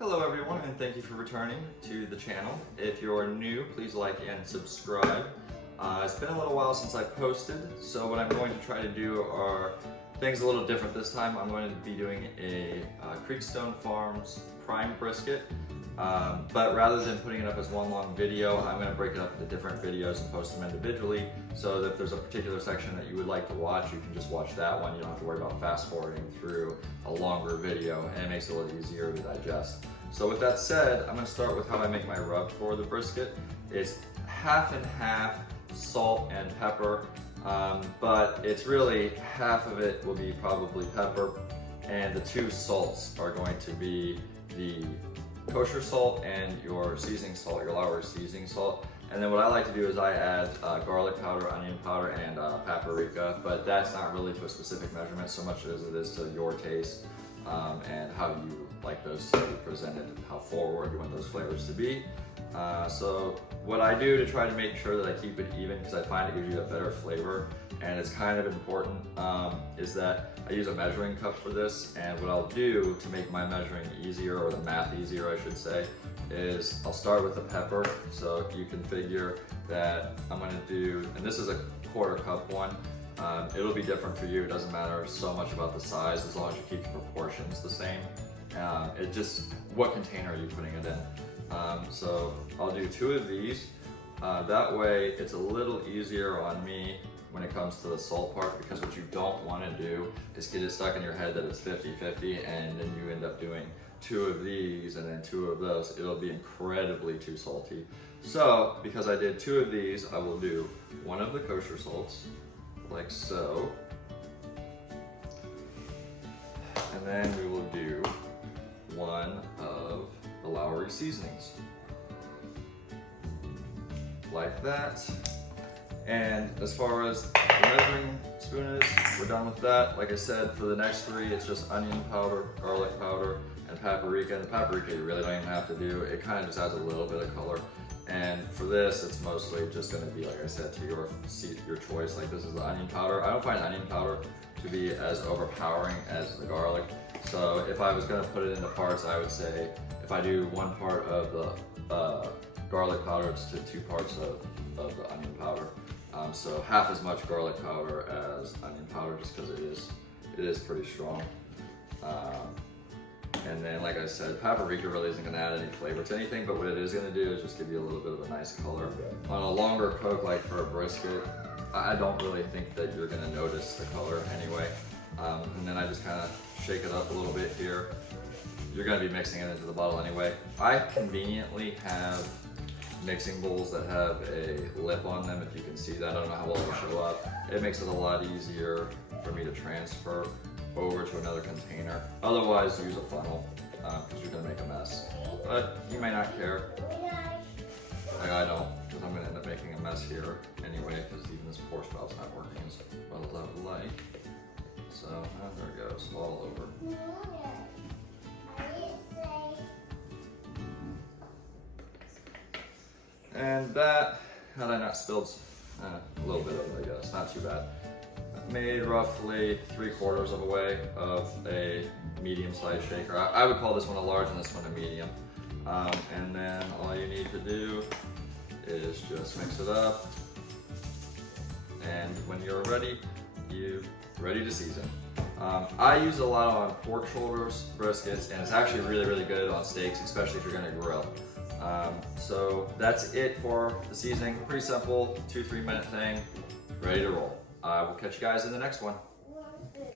Hello everyone, and thank you for returning to the channel. If you're new, please like and subscribe. It's been a little while since I posted, so what I'm going to try to do are things a little different this time. I'm going to be doing a Creekstone Farms prime brisket, but rather than putting it up as one long video, I'm going to break it up into different videos and post them individually, so that if there's a particular section that you would like to watch, you can just watch that one. You don't have to worry about fast forwarding through a longer video, and it makes it a little easier to digest. So with that said, I'm going to start with how I make my rub for the brisket. It's half and half salt and pepper, but it's really half of it will be probably pepper, and the two salts are going to be the kosher salt and your seasoning salt, your Lowry seasoning salt. And then what I like to do is I add garlic powder, onion powder, and paprika, but that's not really to a specific measurement so much as it is to your taste and how you like those to be presented, how forward you want those flavors to be. So what I do to try to make sure that I keep it even, because I find it gives you a better flavor and it's kind of important, is that I use a measuring cup for this. And what I'll do to make my measuring easier, or the math easier I should say, is I'll start with the pepper. So you can figure that I'm going to do, and this is a 1/4 cup one. It'll be different for you. It doesn't matter so much about the size as long as you keep the proportions the same. It just, what container are you putting it in? So I'll do 2 of these. That way it's a little easier on me when it comes to the salt part, because what you don't want to do is get it stuck in your head that it's 50-50 and then you end up doing 2 of these and then 2 of those. It'll be incredibly too salty. So because I did 2 of these, I will do 1 of the kosher salts, like so. And then we will do 1 of the Lowry seasonings, like that. And as far as the measuring spoon is, we're done with that. Like I said, for the next 3, it's just onion powder, garlic powder, and paprika. And the paprika you really don't even have to do. It kind of just adds a little bit of color. And for this, it's mostly just going to be, like I said, to your choice. Like this is the onion powder. I don't find onion powder to be as overpowering as the garlic. So if I was going to put it into parts, I would say if I do 1 part of the garlic powder, it's to 2 parts of the onion powder. So half as much garlic powder as onion powder, just because it is pretty strong. And then, like I said, paprika really isn't going to add any flavor to anything, but what it is going to do is just give you a little bit of a nice color. On a longer cook, like for a brisket, I don't really think that you're going to notice the color anyway. And then I just kind of shake it up a little bit here. You're going to be mixing it into the bottle anyway. I conveniently have mixing bowls that have a lip on them. If you can see that, I don't know how well it'll show up. It makes it a lot easier for me to transfer over to another container. Otherwise, use a funnel because you're going to make a mess. But you may not care. Like I don't, because I'm going to end up making a mess here anyway, because even this pour spout's not working as well as I would like. So there it goes, all over. And that, had I not spilled a little bit of it, I guess, not too bad. I've made roughly 3/4 of a way of a medium-sized shaker. I would call this one a large and this one a medium. And then all you need to do is just mix it up. And when you're ready, you're ready to season. I use a lot on pork shoulders, briskets, and it's actually really, really good on steaks, especially if you're gonna grill. So that's it for the seasoning. Pretty simple, 2-3 minute thing, ready to roll. I will catch you guys in the next one.